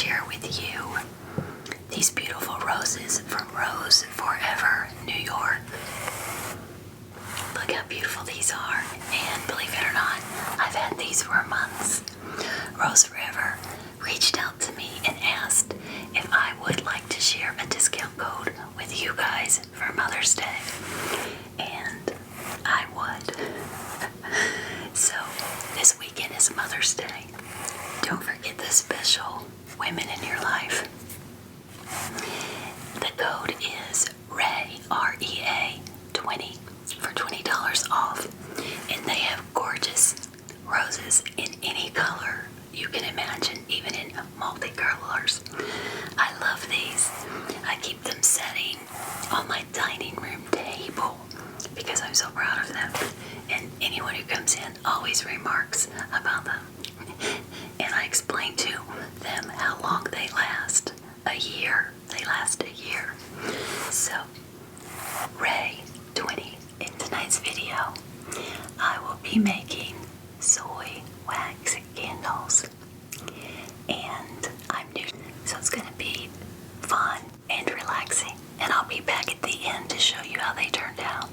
share with you these beautiful roses from Rose Forever, New York. Look how beautiful these are, and believe it or not, I've had these for months. Rose Forever reached out to me and asked if I would like to share a discount code with you guys for Mother's Day, and I would. So this weekend is Mother's Day. Don't forget the special women in your life. The code is REA, R-E-A 20 for $20 off, and they have gorgeous roses in any color you can imagine, even in multicolors. I love these. I keep them setting on my dining room table because I'm so proud of them, and anyone who comes in always remarks about them. And I explain to them how long they last. A year. They last a year. So, Ray 20, in tonight's video, I will be making soy wax candles. And I'm new, so it's going to be fun and relaxing. And I'll be back at the end to show you how they turned out.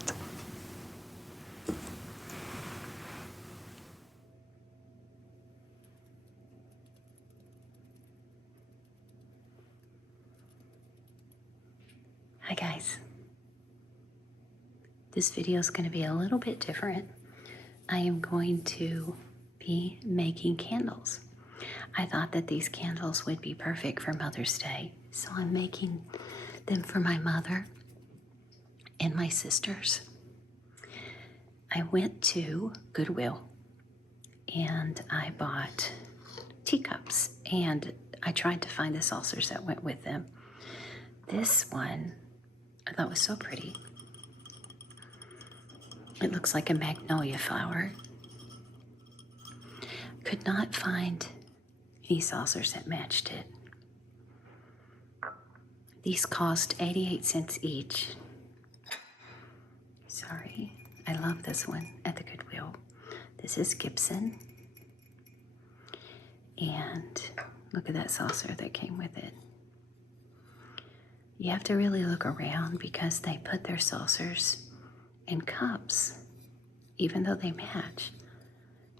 Hi guys. This video is going to be a little bit different. I am going to be making candles. I thought that these candles would be perfect for Mother's Day, so I'm making them for my mother and my sisters. I went to Goodwill and I bought teacups, and I tried to find the saucers that went with them. This one I thought was so pretty. It looks like a magnolia flower. Could not find any saucers that matched it. These cost 88 cents each. Sorry, I love this one at the Goodwill. This is Gibson. And look at that saucer that came with it. You have to really look around because they put their saucers and cups, even though they match,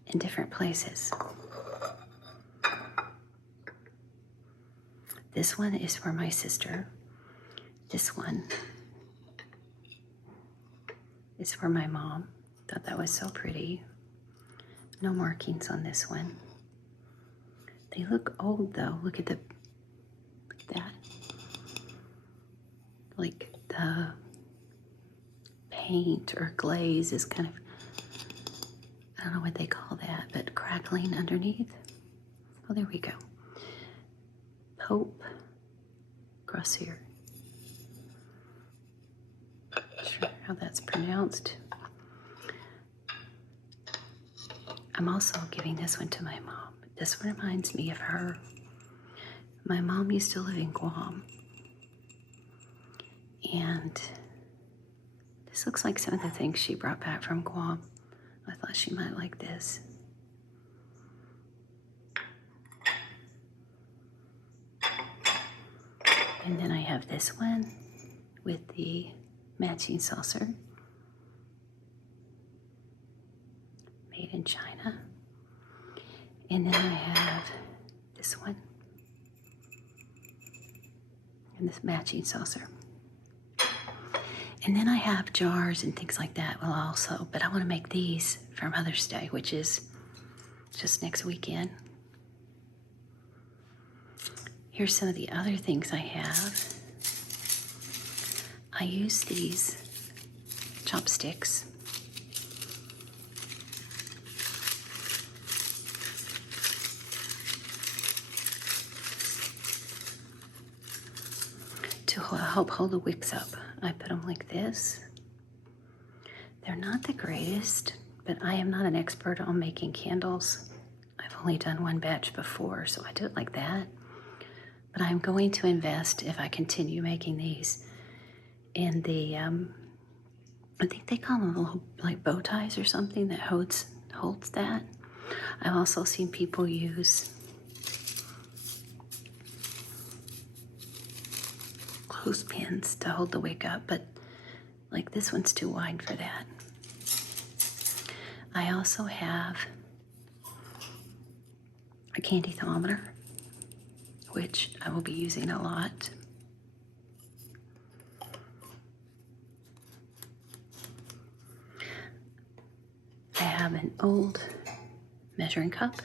in different places. This one is for my sister. This one is for my mom. Thought that was so pretty. No markings on this one. They look old though. Look at that. Like the paint or glaze is kind of, I don't know what they call that, but crackling underneath. Oh, there we go. Pope across here. Not sure how that's pronounced. I'm also giving this one to my mom. This one reminds me of her. My mom used to live in Guam. And this looks like some of the things she brought back from Guam. I thought she might like this. And then I have this one with the matching saucer. Made in China. And then I have this one. And this matching saucer. And then I have jars and things like that well also, but I want to make these for Mother's Day, which is just next weekend. Here's some of the other things I have. I use these chopsticks to help hold the wicks up. I put them like this. They're not the greatest, but I am not an expert on making candles. I've only done one batch before, so I do it like that. But I'm going to invest, if I continue making these, in the, I think they call them little like bow ties or something that holds that. I've also seen people use clothespins to hold the wick up, but like this one's too wide for that. I also have a candy thermometer, which I will be using a lot. I have an old measuring cup.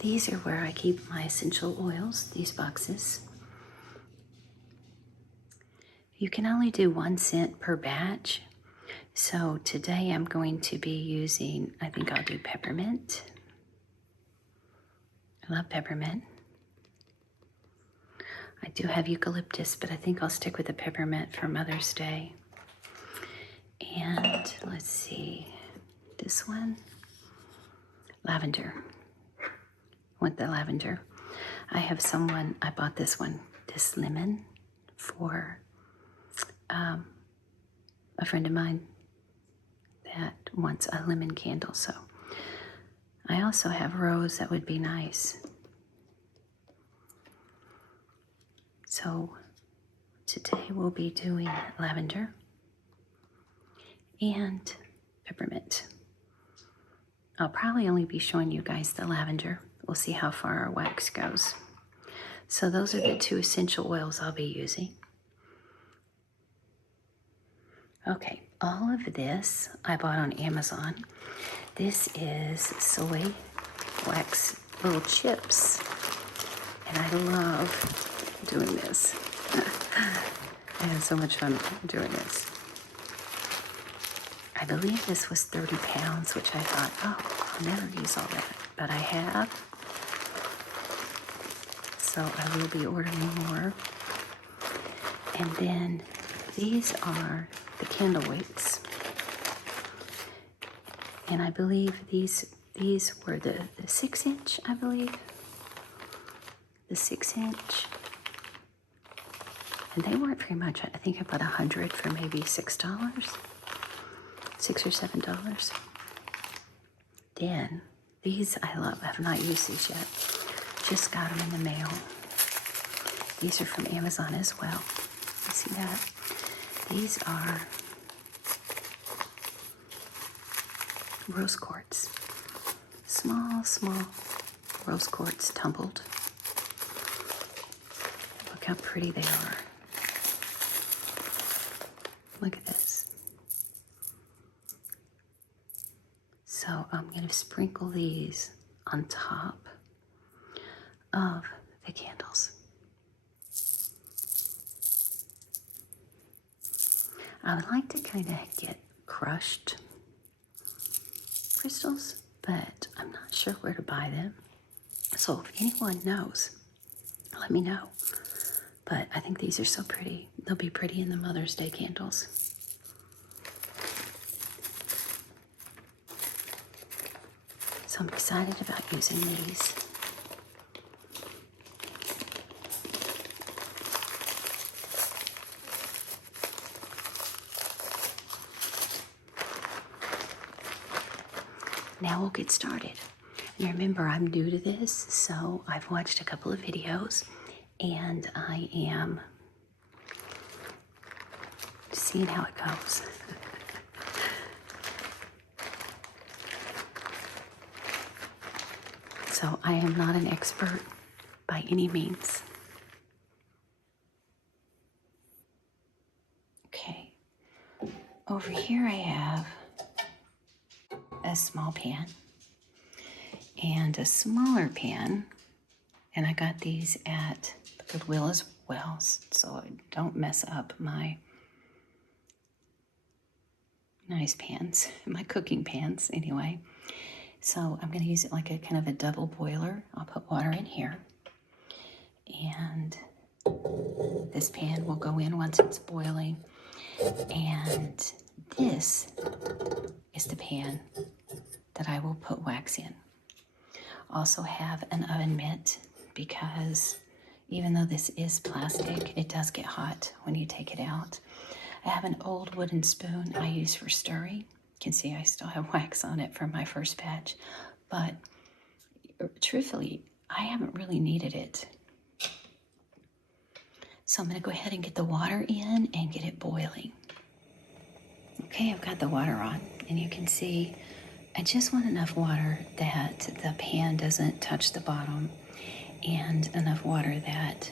These are where I keep my essential oils, these boxes. You can only do 1 cent per batch. So today I'm going to be using, I think I'll do peppermint. I love peppermint. I do have eucalyptus, but I think I'll stick with the peppermint for Mother's Day. And let's see, this one, lavender. Want the lavender. I have someone, I bought this one, this lemon for a friend of mine that wants a lemon candle. So I also have rose, that would be nice. So today we'll be doing lavender and peppermint. I'll probably only be showing you guys the lavender. We'll see how far our wax goes. So those are the 2 essential oils I'll be using. Okay, all of this I bought on Amazon. This is soy wax little chips, and I love doing this. I had so much fun doing this. I believe this was 30 pounds, which I thought, oh, I'll never use all that, but I have. So I will be ordering more. And then these are the candle wicks. And I believe these were the 6-inch, I believe. The 6-inch. And they weren't very much. I think I bought 100 for maybe $6. $6 or $7. Then these I love. I have not used these yet. Just got them in the mail. These are from Amazon as well. You see that? These are rose quartz. Small rose quartz tumbled. Look how pretty they are. Look at this. So I'm going to sprinkle these on top of the candles. I would like to kind of get crushed crystals, but I'm not sure where to buy them. So if anyone knows, let me know. But I think these are so pretty. They'll be pretty in the Mother's Day candles. So I'm excited about using these. Now we'll get started. And remember, I'm new to this, so I've watched a couple of videos and I am seeing how it goes. So I am not an expert by any means. Okay, over here I have a small pan and a smaller pan, and I got these at Goodwill as well, so I don't mess up my nice pans, my cooking pans anyway. So I'm going to use it like a kind of a double boiler. I'll put water in here, and this pan will go in once it's boiling, and this is the pan that I will put wax in. Also have an oven mitt because even though this is plastic, it does get hot when you take it out. I have an old wooden spoon I use for stirring. You can see I still have wax on it from my first batch, but truthfully, I haven't really needed it. So I'm going to go ahead and get the water in and get it boiling. Okay, I've got the water on, and you can see I just want enough water that the pan doesn't touch the bottom, and enough water that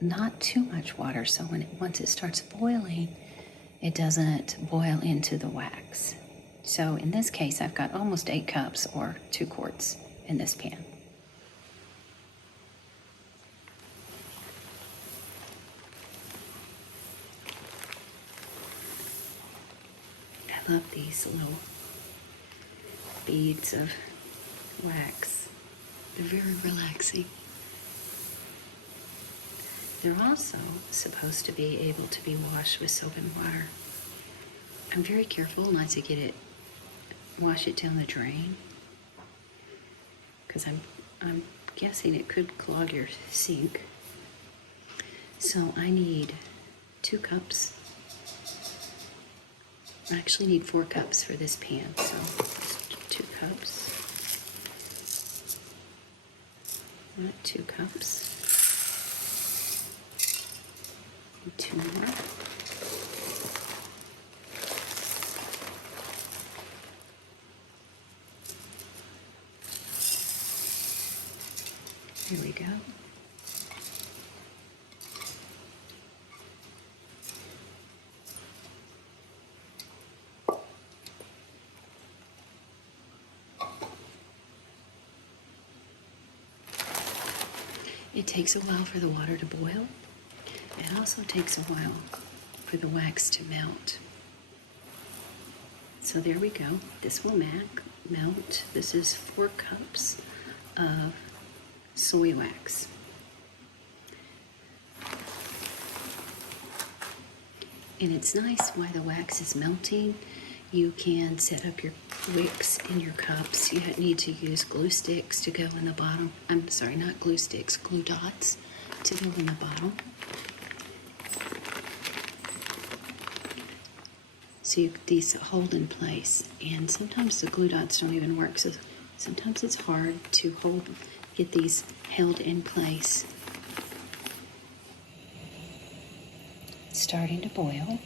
not too much water, so once it starts boiling, it doesn't boil into the wax. So in this case, I've got almost 8 cups or 2 quarts in this pan. I love these little beads of wax. They're very relaxing. They're also supposed to be able to be washed with soap and water. I'm very careful not to wash it down the drain, because I'm guessing it could clog your sink. So I need 2 cups. I actually need 4 cups for this pan, so 2 cups. 2 cups. 2 more. Here we go. It takes a while for the water to boil. It also takes a while for the wax to melt. So there we go. This will melt. This is 4 cups of soy wax. And it's nice while the wax is melting, you can set up your wicks in your cups. You need to use glue sticks to go in the bottom. I'm sorry, not glue sticks, glue dots to go in the bottom. So these hold in place, and sometimes the glue dots don't even work, so sometimes it's hard to get these held in place. It's starting to boil.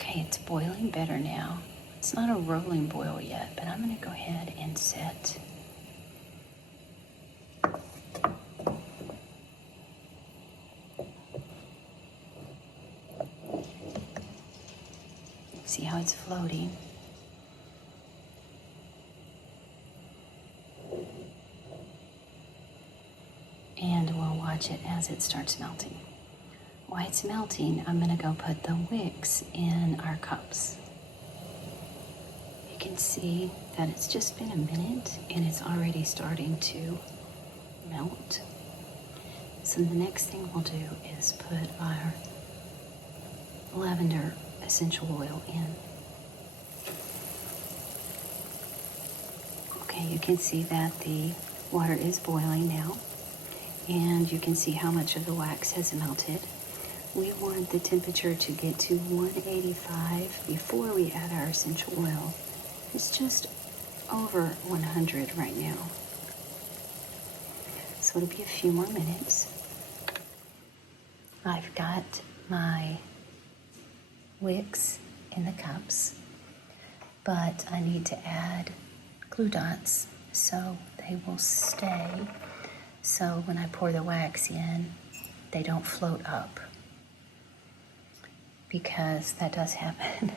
Okay, it's boiling better now. It's not a rolling boil yet, but I'm going to go ahead and set. See how it's floating? And we'll watch it as it starts melting. While it's melting, I'm going to go put the wicks in our cups. You can see that it's just been a minute and it's already starting to melt. So the next thing we'll do is put our lavender essential oil in. Okay, you can see that the water is boiling now, and you can see how much of the wax has melted. We want the temperature to get to 185 before we add our essential oil. It's just over 100 right now. So it'll be a few more minutes. I've got my wicks in the cups, but I need to add glue dots so they will stay. So when I pour the wax in, they don't float up, because that does happen.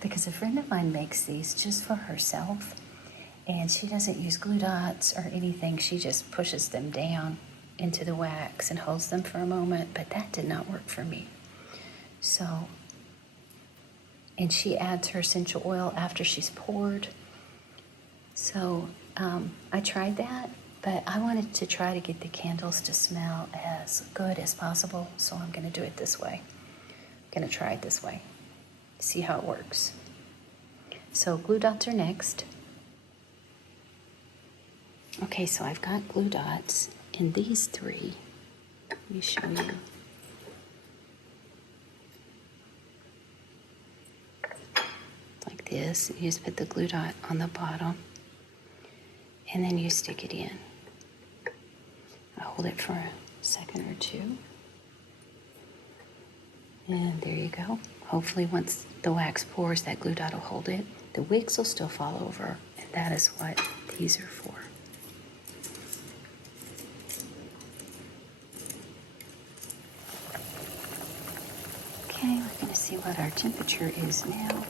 because a friend of mine makes these just for herself, and she doesn't use glue dots or anything. She just pushes them down into the wax and holds them for a moment, but that did not work for me. So, and she adds her essential oil after she's poured. So I tried that, but I wanted to try to get the candles to smell as good as possible, so I'm going to do it this way. I'm going to try it this way, see how it works. So glue dots are next. Okay, so I've got glue dots in these three. Let me show you. Like this, you just put the glue dot on the bottom, and then you stick it in. I hold it for a second or two. And there you go. Hopefully once the wax pours, that glue dot will hold it. The wicks will still fall over, and that is what these are for. Okay, we're going to see what our temperature is now.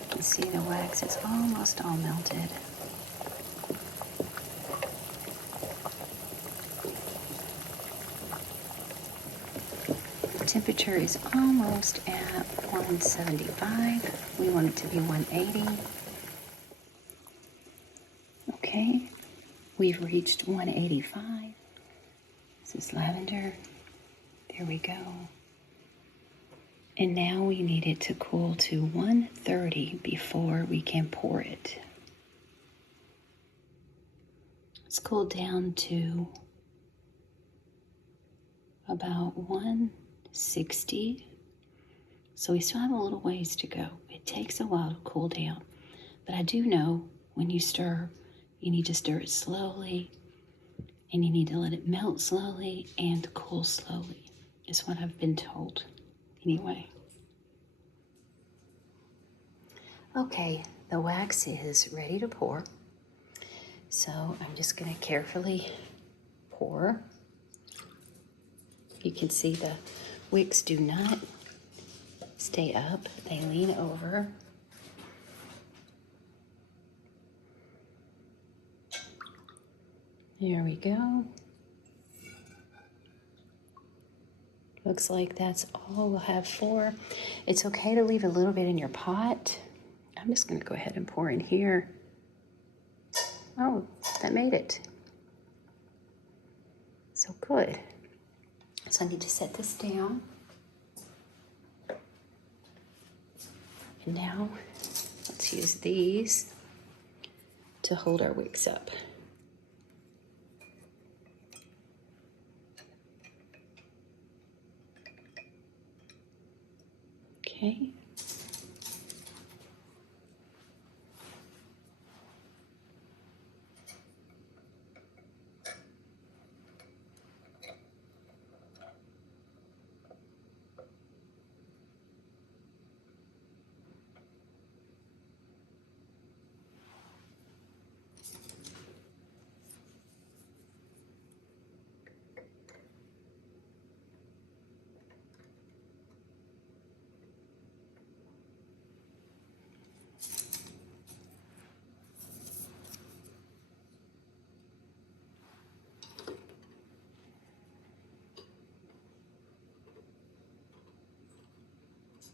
You can see the wax is almost all melted. Temperature is almost at 175. We want it to be 180. Okay, we've reached 185. This is lavender. There we go. And now we need it to cool to 130 before we can pour it. Let's cool down to about 160. So we still have a little ways to go. It takes a while to cool down. But I do know when you stir, you need to stir it slowly, and you need to let it melt slowly and cool slowly, is what I've been told. Anyway. Okay, the wax is ready to pour. So I'm just going to carefully pour. You can see the wicks do not stay up, they lean over. There we go. Looks like that's all we'll have for. It's okay to leave a little bit in your pot. I'm just going to go ahead and pour in here. Oh, that made it. So good. So I need to set this down. And now let's use these to hold our wicks up. Okay.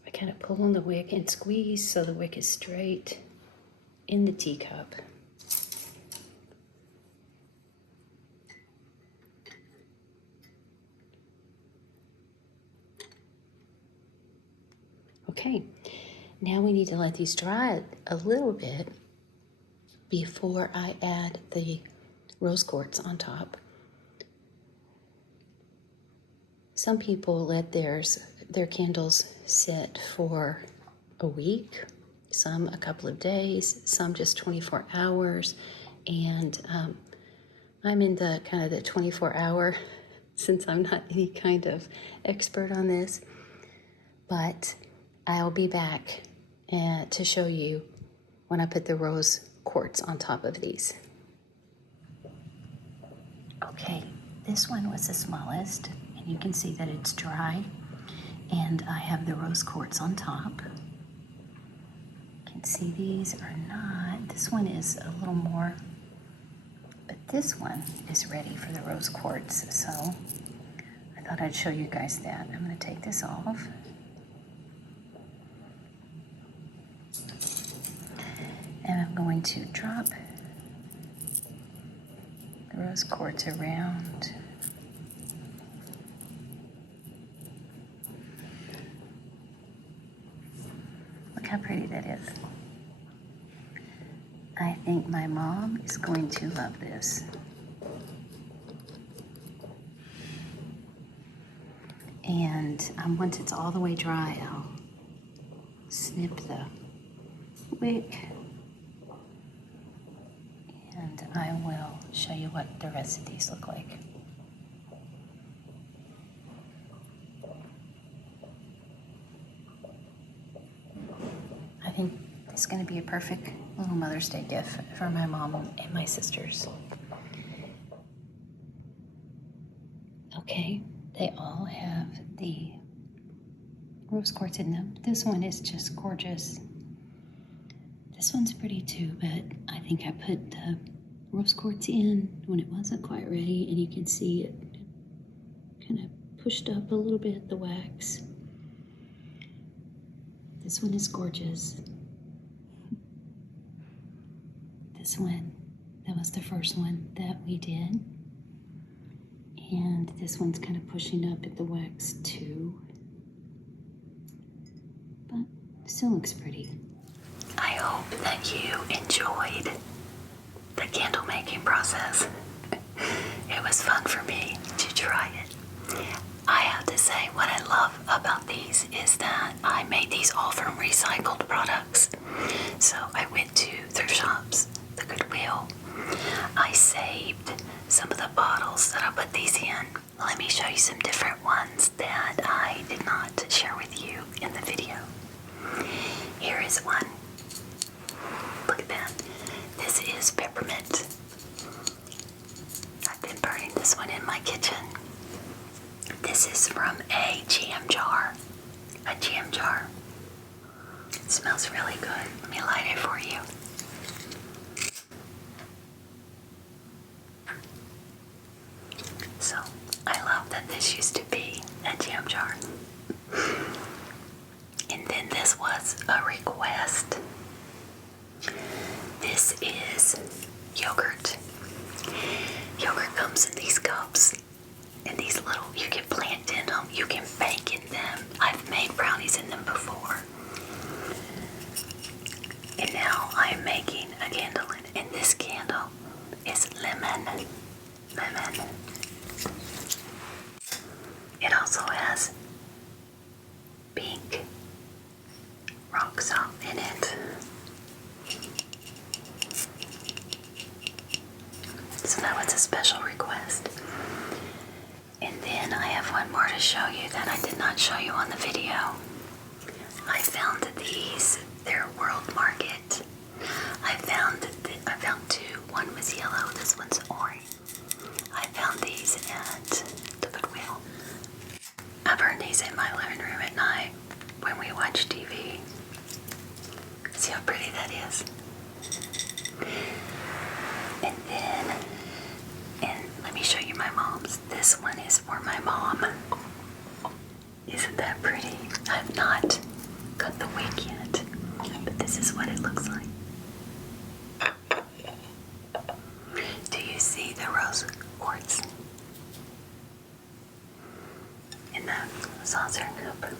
I kind of pull on the wick and squeeze so the wick is straight in the teacup. Okay, now we need to let these dry a little bit before I add the rose quartz on top. Some people let their candles sit for a week, some a couple of days, some just 24 hours. And I'm in the kind of the 24-hour since I'm not any kind of expert on this. But I'll be back to show you when I put the rose quartz on top of these. Okay, this one was the smallest, and you can see that it's dry, and I have the rose quartz on top. can see these are not. This one is a little more, but this one is ready for the rose quartz. So I thought I'd show you guys that. I'm going to take this off. And I'm going to drop the rose quartz around. Look how pretty that is. I think my mom is going to love this. And once it's all the way dry, I'll snip the wick. And I will show you what the rest of these look like. I think it's going to be a perfect little Mother's Day gift for my mom and my sisters. Okay, they all have the rose quartz in them. This one is just gorgeous. This one's pretty too, but I think I put the rose quartz in when it wasn't quite ready, and you can see it kind of pushed up a little bit, the wax. This one is gorgeous. This one, that was the first one that we did. And this one's kind of pushing up at the wax too. But still looks pretty. I hope that you enjoyed the candle making process. It was fun for me to try it. I have to say, what I love about these is that I made these all from recycled products. So I went to thrift shops, the Goodwill. I saved some of the bottles that I put these in. Let me show you some different ones that I did not share with you in the video. Here is one. Look at that. This is peppermint. I've been burning this one in my kitchen. This is from a jam jar. A jam jar. It smells really good. Let me light it for you. So, I love that this used to be a jam jar. And then this was a request. This is yogurt. Yogurt comes in these cups. And these little, you can plant in them, you can bake in them. I've made brownies in them before. And now I am making a candle in it. And this candle is lemon. Lemon. It also has pink rock salt in it. So that was a special request. And then I have one more to show you that I did not show you on the video. I found these, they're World Market. I found two. One was yellow, this one's orange. I found these at the Goodwill. I burn these in my living room at night when we watch TV. See how pretty that is? And then, let me show you my mom's. This one is for my mom. Isn't that pretty? I have not cut the wig yet, but this is what it looks like. Do you see the rose quartz in the saucer cup?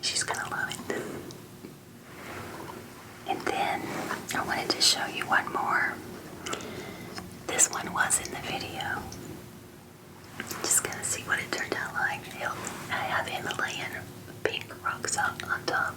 She's gonna love it. And then I wanted to show you one more. This one was in the video. Just gonna see what it turned out like. I have Himalayan pink rock salt on top.